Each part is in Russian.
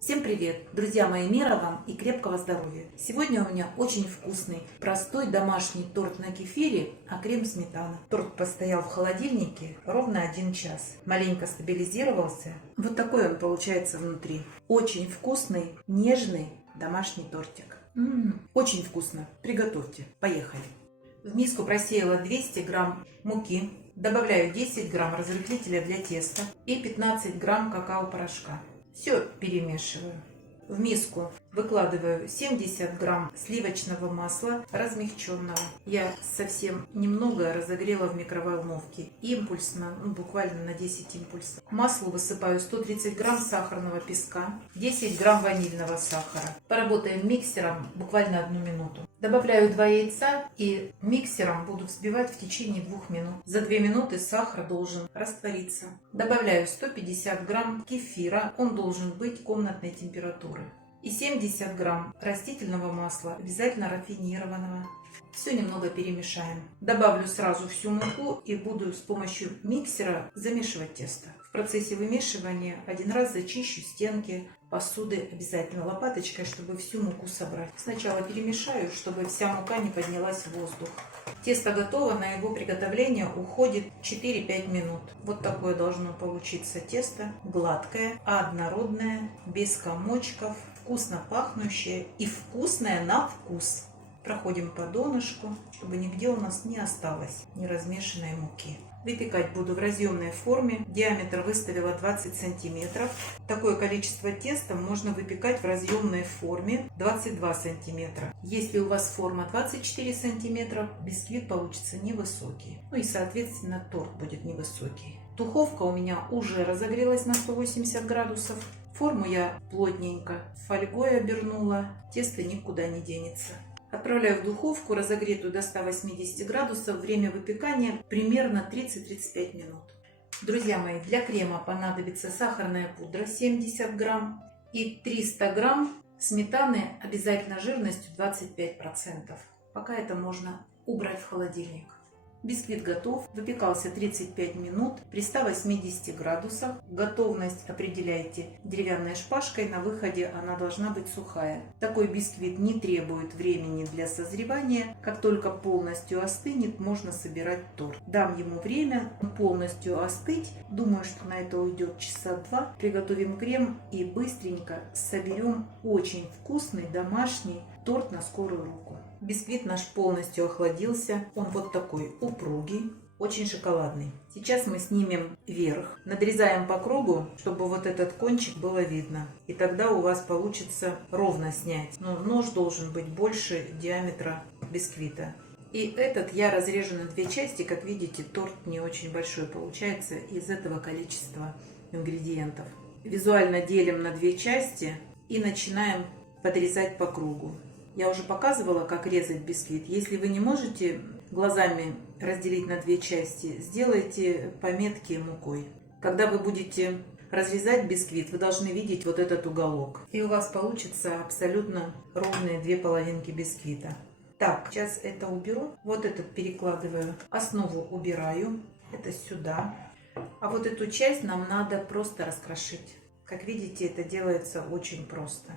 Всем привет! Друзья мои, мира вам и крепкого здоровья! Сегодня у меня очень вкусный, простой домашний торт на кефире, а крем-сметана. Торт постоял в холодильнике ровно 1 час. Маленько стабилизировался. Вот такой он получается внутри. Очень вкусный, нежный домашний тортик. Очень вкусно. Приготовьте. Поехали. В миску просеяла 200 грамм муки. Добавляю 10 грамм разрыхлителя для теста и 15 грамм какао-порошка. Все перемешиваю. В миску выкладываю 70 грамм сливочного масла размягченного. Я совсем немного разогрела в микроволновке. Импульсно, буквально на 10 импульсов. К маслу высыпаю 130 грамм сахарного песка, 10 грамм ванильного сахара. Поработаем миксером буквально 1 минуту. Добавляю 2 яйца и миксером буду взбивать в течение 2 минут. За 2 минуты сахар должен раствориться. Добавляю 150 грамм кефира, он должен быть комнатной температуры. И 70 грамм растительного масла, обязательно рафинированного. Все немного перемешаем. Добавлю сразу всю муку и буду с помощью миксера замешивать тесто. В процессе вымешивания 1 раз зачищу стенки посуды обязательно лопаточкой, чтобы всю муку собрать. Сначала перемешаю, чтобы вся мука не поднялась в воздух. Тесто готово, на его приготовление уходит 4-5 минут. Вот такое должно получиться тесто. Гладкое, однородное, без комочков, вкусно пахнущее и вкусное на вкус. Проходим по донышку, чтобы нигде у нас не осталось неразмешанной муки. Выпекать буду в разъемной форме. Диаметр выставила 20 сантиметров. Такое количество теста можно выпекать в разъемной форме 22 сантиметра. Если у вас форма 24 сантиметра, бисквит получится невысокий. И соответственно торт будет невысокий. Духовка у меня уже разогрелась на 180 градусов. Форму я плотненько фольгой обернула. Тесто никуда не денется. Отправляю в духовку, разогретую до 180 градусов. Время выпекания примерно 30-35 минут. Друзья мои, для крема понадобится сахарная пудра 70 грамм и 300 грамм сметаны, обязательно жирностью 25%. Пока это можно убрать в холодильник. Бисквит готов, выпекался 35 минут при 180 градусах. Готовность определяйте деревянной шпажкой, на выходе она должна быть сухая. Такой бисквит не требует времени для созревания. Как только полностью остынет, можно собирать торт. Дам ему время полностью остыть. Думаю, что на это уйдет часа 2. Приготовим крем и быстренько соберем очень вкусный домашний торт на скорую руку. Бисквит наш полностью охладился. Он вот такой упругий, очень шоколадный. Сейчас мы снимем верх, надрезаем по кругу, чтобы вот этот кончик было видно. И тогда у вас получится ровно снять. Но нож должен быть больше диаметра бисквита. И этот я разрежу на 2 части. Как видите, торт не очень большой получается из этого количества ингредиентов. Визуально делим на 2 части и начинаем подрезать по кругу. Я уже показывала, как резать бисквит. Если вы не можете глазами разделить на 2 части, сделайте пометки мукой. Когда вы будете разрезать бисквит, вы должны видеть вот этот уголок. И у вас получится абсолютно ровные 2 половинки бисквита. Так, сейчас это уберу. Вот этот перекладываю. Основу убираю. Это сюда. А вот эту часть нам надо просто раскрошить. Как видите, это делается очень просто.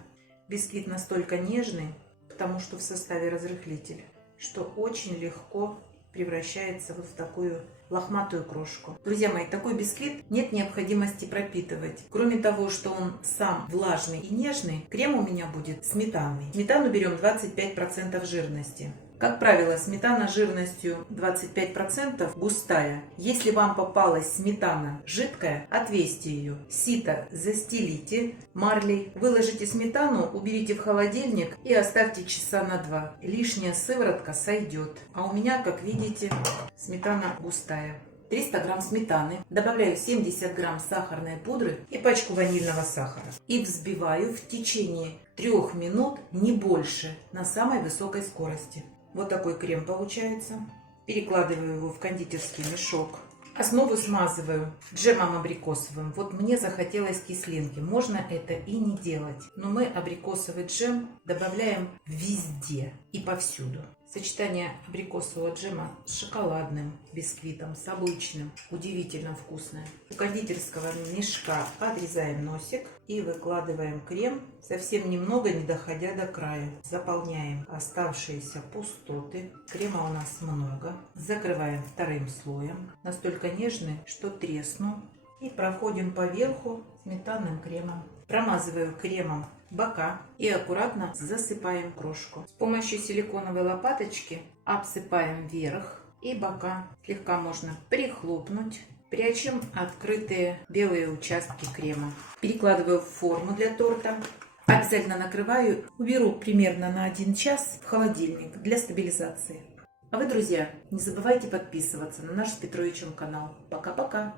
Бисквит настолько нежный, потому что в составе разрыхлитель, что очень легко превращается вот в такую лохматую крошку. Друзья мои, такой бисквит нет необходимости пропитывать. Кроме того, что он сам влажный и нежный, крем у меня будет сметанный. Сметану берем 25% жирности. Как правило, сметана жирностью 25% густая. Если вам попалась сметана жидкая, отвесьте ее. Сито застелите марлей. Выложите сметану, уберите в холодильник и оставьте часа на 2. Лишняя сыворотка сойдет. А у меня, как видите, сметана густая. 300 грамм сметаны, добавляю 70 грамм сахарной пудры и пачку ванильного сахара. И взбиваю в течение 3 минут, не больше, на самой высокой скорости. Вот такой крем получается. Перекладываю его в кондитерский мешок. Основу смазываю джемом абрикосовым. Вот мне захотелось кислинки. Можно это и не делать. Но мы абрикосовый джем добавляем везде и повсюду. Сочетание абрикосового джема с шоколадным бисквитом, с обычным, удивительно вкусное. У кондитерского мешка отрезаем носик и выкладываем крем, совсем немного, не доходя до края. Заполняем оставшиеся пустоты. Крема у нас много. Закрываем вторым слоем, настолько нежный, что треснул. И проходим по верху сметанным кремом. Промазываю кремом бока и аккуратно засыпаем крошку. С помощью силиконовой лопаточки обсыпаем верх и бока. Слегка можно прихлопнуть. Прячем открытые белые участки крема. Перекладываю в форму для торта. Обязательно накрываю. Уберу примерно на 1 час в холодильник для стабилизации. А вы, друзья, не забывайте подписываться на наш с Петровичем канал. Пока-пока!